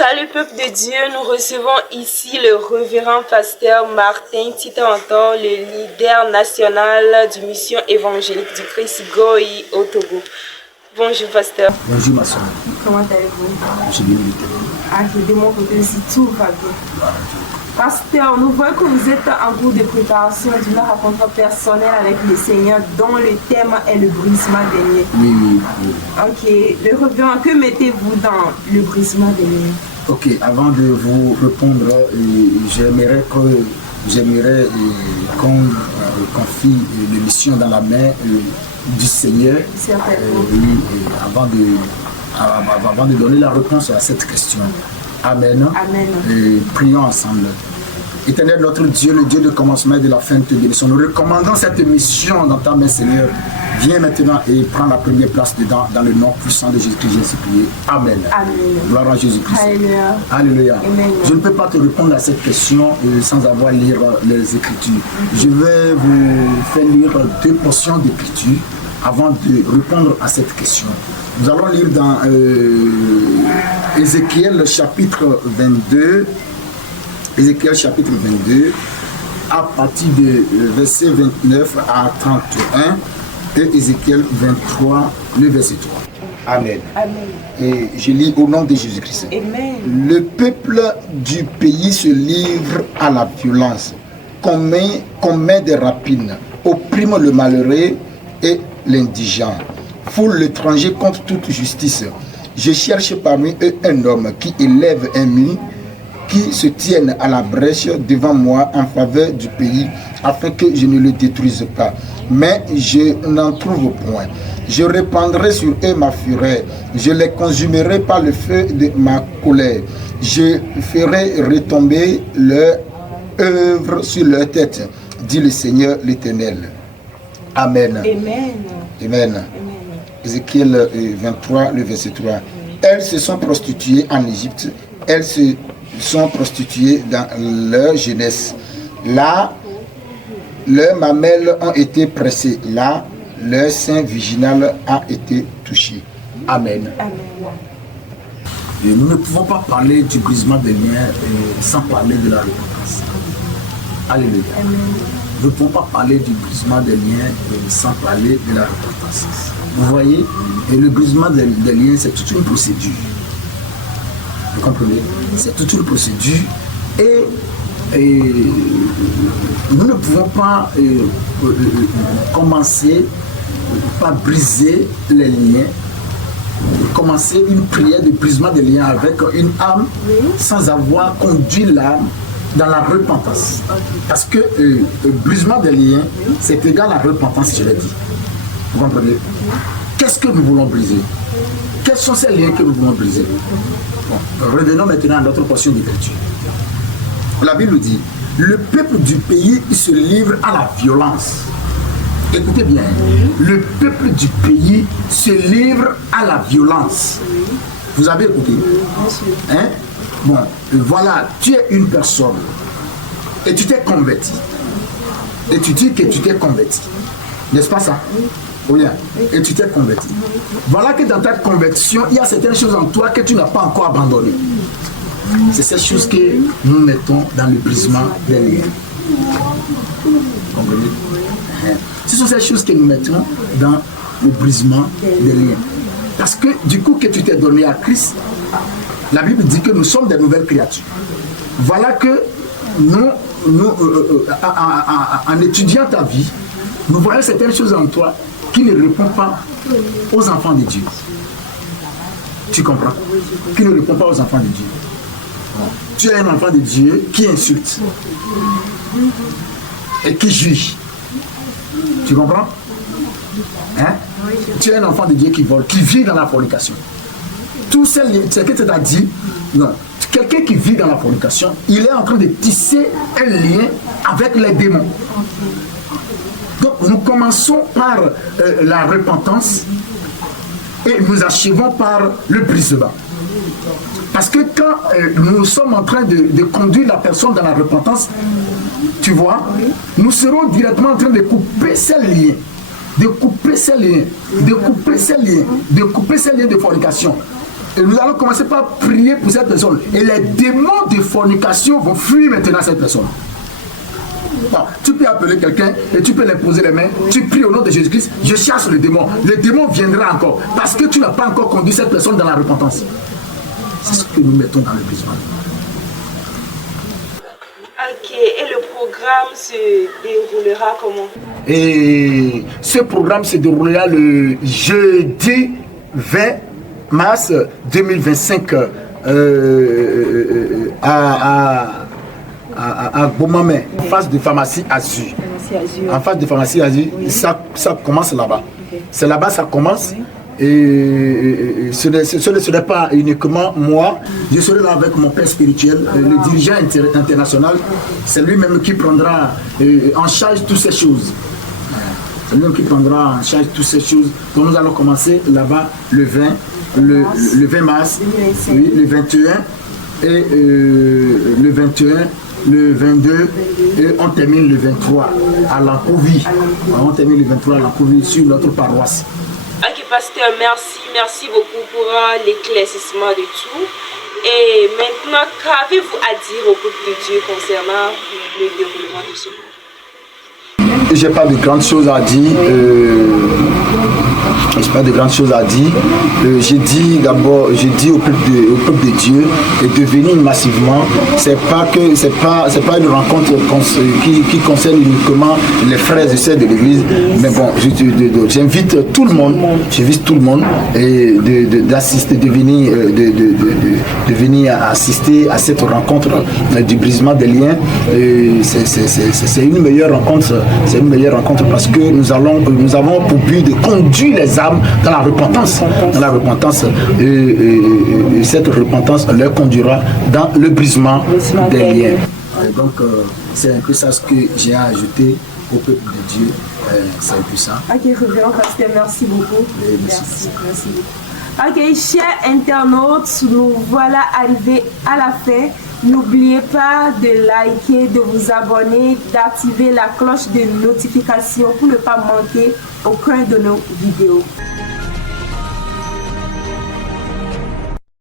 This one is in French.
Salut peuple de Dieu, nous recevons ici le révérend pasteur Martin Titanton, le leader national du mission évangélique du Christ Goï au Togo. Bonjour pasteur. Bonjour ma soeur. Comment allez-vous? Je bien le Ah, de mon côté aussi, tout va bien. Pasteur, nous voyons que vous êtes en cours de préparation d'une rencontre personnelle avec le Seigneur dont le thème est le brisement des liens. Oui. Ok, le révérend, que mettez-vous dans le brisement des liens? Ok, avant de vous répondre, j'aimerais qu'on confie l'émission dans la main du Seigneur. Avant de donner la réponse à cette question. Amen. Amen. Prions ensemble. Éternel notre Dieu, le Dieu de commencement et de la fin de te bénissons. Nous recommandons cette mission dans ta main, Seigneur. Viens maintenant et prends la première place dedans, dans le nom puissant de Jésus-Christ, j'ai supplié. Amen. Amen. Gloire à Jésus-Christ. Alléluia. Alléluia. Amen. Je ne peux pas te répondre à cette question sans avoir lire les Écritures. Je vais vous faire lire 2 portions d'Écriture avant de répondre à cette question. Nous allons lire dans Ézéchiel chapitre 22. Ézéchiel chapitre 22, à partir de verset 29 à 31, et Ézéchiel 23, le verset 3. Amen. Amen. Et je lis au nom de Jésus-Christ. Amen. Le peuple du pays se livre à la violence, commet des rapines, opprime le malheureux et l'indigent, foule l'étranger contre toute justice. Je cherche parmi eux un homme qui élève un mur, qui se tiennent à la brèche devant moi en faveur du pays, afin que je ne le détruise pas. Mais je n'en trouve point. Je répandrai sur eux ma fureur, je les consumerai par le feu de ma colère. Je ferai retomber leur œuvre sur leur tête, dit le Seigneur l'Éternel. Amen. Amen. Amen. Ézéchiel 23, le verset 3. Elles se sont prostituées en Égypte, elles se sont prostituées dans leur jeunesse. Là, leurs mamelles ont été pressées. Là, leur sein virginal a été touché. Amen. Amen. Et nous ne pouvons pas parler du brisement des liens sans parler de la repentance. Alléluia. Amen. Nous ne pouvons pas parler du brisement des liens sans parler de la repentance. Vous voyez, et le brisement des liens, c'est toute une procédure. Vous comprenez? C'est toute une procédure et nous ne pouvons pas commencer par briser les liens, commencer une prière de brisement des liens avec une âme sans avoir conduit l'âme dans la repentance. Parce que le brisement des liens, c'est égal à la repentance, je l'ai dit. Vous comprenez? Qu'est-ce que nous voulons briser? Quels sont ces liens que nous voulons briser? Bon, revenons maintenant à notre portion d'écriture. La Bible dit, le peuple du pays se livre à la violence. Écoutez bien, le peuple du pays se livre à la violence. Vous avez écouté? Hein? Bon, voilà, tu es une personne et tu t'es converti. Et tu dis que tu t'es converti. N'est-ce pas ça? Oui. Et tu t'es converti. Voilà que dans ta conversion, il y a certaines choses en toi que tu n'as pas encore abandonnées. C'est ces choses que nous mettons dans le brisement des liens. Comprenez? Ce sont ces choses que nous mettons dans le brisement des liens. Parce que du coup que tu t'es donné à Christ, la Bible dit que nous sommes des nouvelles créatures. Voilà que en étudiant ta vie, nous voyons certaines choses en toi qui ne répondent pas aux enfants de Dieu. Tu comprends? Qui ne répond pas aux enfants de Dieu. Tu es un enfant de Dieu qui insulte et qui juge. Tu comprends? Hein? Tu es un enfant de Dieu qui vole, qui vit dans la fornication. Tout ce que tu as dit, non. Quelqu'un qui vit dans la fornication, il est en train de tisser un lien avec les démons. Donc nous commençons par la repentance et nous achevons par le brisement. Parce que quand nous sommes en train de conduire la personne dans la repentance, tu vois, nous serons directement en train de couper ces liens, de couper ces liens de fornication. Et nous allons commencer par prier pour cette personne. Et les démons de fornication vont fuir maintenant cette personne. Bon, tu peux appeler quelqu'un et tu peux l'imposer les mains. Tu pries au nom de Jésus-Christ. Je chasse le démon. Le démon viendra encore. Parce que tu n'as pas encore conduit cette personne dans la repentance. C'est ce que nous mettons dans le brisement. Ok, et le programme se déroulera comment? Et ce programme se déroulera le jeudi 20 mars 2025 à Bomamé, en face de pharmacie Azur. En face de pharmacie Azur, ça commence là-bas. Okay. C'est là-bas ça commence. Oui. Et ce n'est pas uniquement moi, je serai là avec mon père spirituel, le dirigeant international. C'est lui-même qui prendra en charge toutes ces choses. C'est lui-même qui prendra en charge toutes ces choses. Donc nous allons commencer là-bas le 20, le 20 mars, oui, le 21 et le 21. Le 22 et on termine le 23 à Lancouvi. On termine le 23 à Lancouvi sur notre paroisse. Ok, pasteur, merci beaucoup pour l'éclaircissement de tout. Et maintenant, qu'avez-vous à dire au peuple de Dieu concernant le déroulement de ce cours? J'ai pas de grandes choses à dire. J'ai dit d'abord, j'ai dit au peuple de Dieu de venir massivement. C'est pas une rencontre qui concerne uniquement les frères et sœurs de l'église, mais bon, j'invite tout le monde et d'assister, de venir assister à cette rencontre du brisement des liens. C'est une meilleure rencontre, parce que nous avons pour but de conduire les âmes dans la repentance. Et cette repentance leur conduira dans le brisement des liens. Donc c'est un peu ça ce que j'ai à ajouter au peuple de Dieu. C'est un peu ça. Ok, révérend pasteur, merci beaucoup. Merci beaucoup. Ok, chers internautes, nous voilà arrivés à la fin. N'oubliez pas de liker, de vous abonner, d'activer la cloche de notification pour ne pas manquer aucun de nos vidéos.